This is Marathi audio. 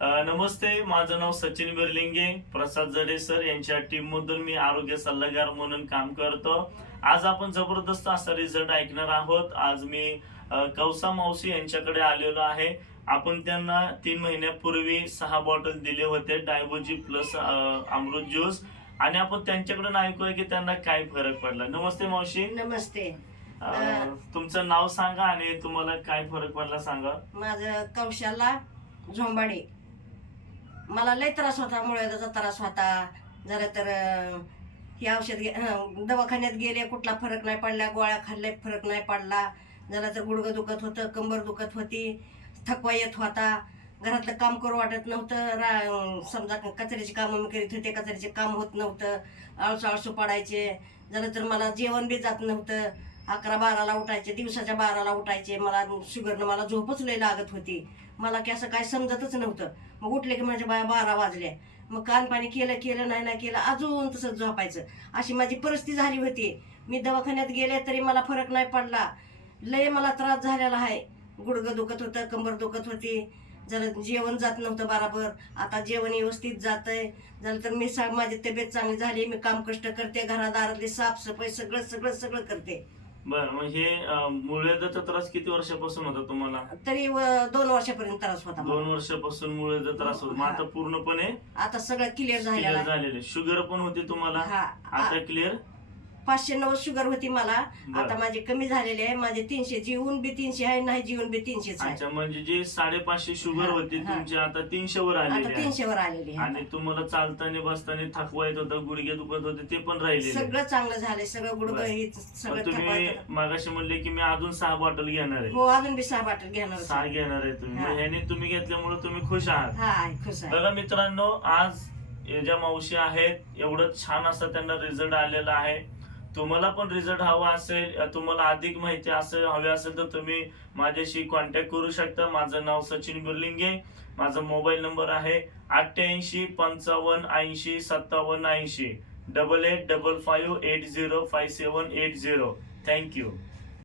नमस्ते, माझं नाव सचिन बिरलिंगे. प्रसाद जडे सर यांच्या टीम मधून मी आरोग्य सल्लागार म्हणून काम करतो. आज आपण जबरदस्त असा रिझल्ट ऐकणार आहोत. आज मी कौसा मावशी यांच्याकडे आलेलो आहे. आपण त्यांना 3 महिन्यापूर्वी 6 बॉटल दिले होते डायबोजी प्लस अमृत ज्यूस, आणि आपण त्यांच्याकडून ऐकूया की त्यांना काय फरक पडला. नमस्ते मावशी. नमस्ते. तुमचं नाव सांगा आणि तुम्हाला काय फरक पडला सांगा. माझं कौशाला झोंबाडे. मला लय त्रास होता, मुळव्याधाचा त्रास होता. जरा तर हे औषध दवाखान्यात गेले, कुठला फरक नाही पडला. गोळ्या खाल्ल्या, फरक नाही पडला. जरा तर गुडघं दुखत होतं, कंबर दुखत होती, थकवा येत होता, घरातलं काम करू वाटत नव्हतं. समजा कचऱ्याची कामं मी करीत होते, कचऱ्याचे काम होत नव्हतं, आळसू आळसू पडायचे. जरा तर मला जेवण बी जात नव्हतं. 11-12ला उठायचे, दिवसाच्या 12ला उठायचे. मला शुगरनं मला झोपच लय लागत होती. मला की असं काय समजतच नव्हतं. मग उठले की माझ्या 12 वाजले. मग कानपाणी केलं नाही केलं, अजून तसंच झोपायचं. अशी माझी परिस्थिती झाली होती. मी दवाखान्यात गेले तरी मला फरक नाही पडला. लय मला त्रास झालेला आहे. गुडघं दुखत होतं, कंबर दुखत होती. जरा जेवण जात नव्हतं बरोबर. आता जेवण व्यवस्थित जातंय. झालं तर मी माझी तब्येत चांगली झाली. मी काम कष्ट करते, घरादारातली साफसफाई सगळं करते. बर, मग हे मुळव्याधाचा त्रास किती वर्षापासून होता तुम्हाला? तरी 2 वर्षापर्यंत त्रास होता मला. 2 वर्षापासून मुळव्याधाचा त्रास होता. मग आता पूर्णपणे आता सगळं क्लिअर झालेलं आहे. झालेले. शुगर पण होती तुम्हाला? हा. आता क्लिअर. 590 शुगर होती मला. बरं. आता माझी कमी झालेली आहे. माझे 300, जीवन बी 300 आहे, नाही जीवन बी 300 आहे. अच्छा, म्हणजे जी 550 शुगर होती तुमची आता 300 वर आलेली आता आहे. 300 वर आलेली आहे. आणि तुम्हाला चालताना बसताना थकवा येत होता, गुडघे दुखत होते, ते पण राहिले. सगळं चांगलं झालंय. सगळं गुडघं बरं. हे सगळं तुम्ही थकवा. मागाशी म्हणले की मी अजून 6 बॉटल घेणार आहे. हो, अजून बी 6 बाटल घेणार. 6 घेणार आहे तुम्ही. हा. मग ह्याने तुम्ही घेतल्यामुळे तुम्ही खुश आहात. हा, खुश आहे. बघा मित्रांनो, आज या ज्या मावशी आहेत, एवढं छान असं त्यांना रिझल्ट आलेला आहे. तुम्हाला पण रिझल्ट हवा असेल, तुम्हाला अधिक माहिती हवी असेल तर तुम्ही माझ्याशी कॉन्टॅक्ट करू शकता. माझं नाव सचिन बिरलिंगे. माझा मोबाईल नंबर आहे 88 55 80 57 80 88 55 80 5780. थँक्यू.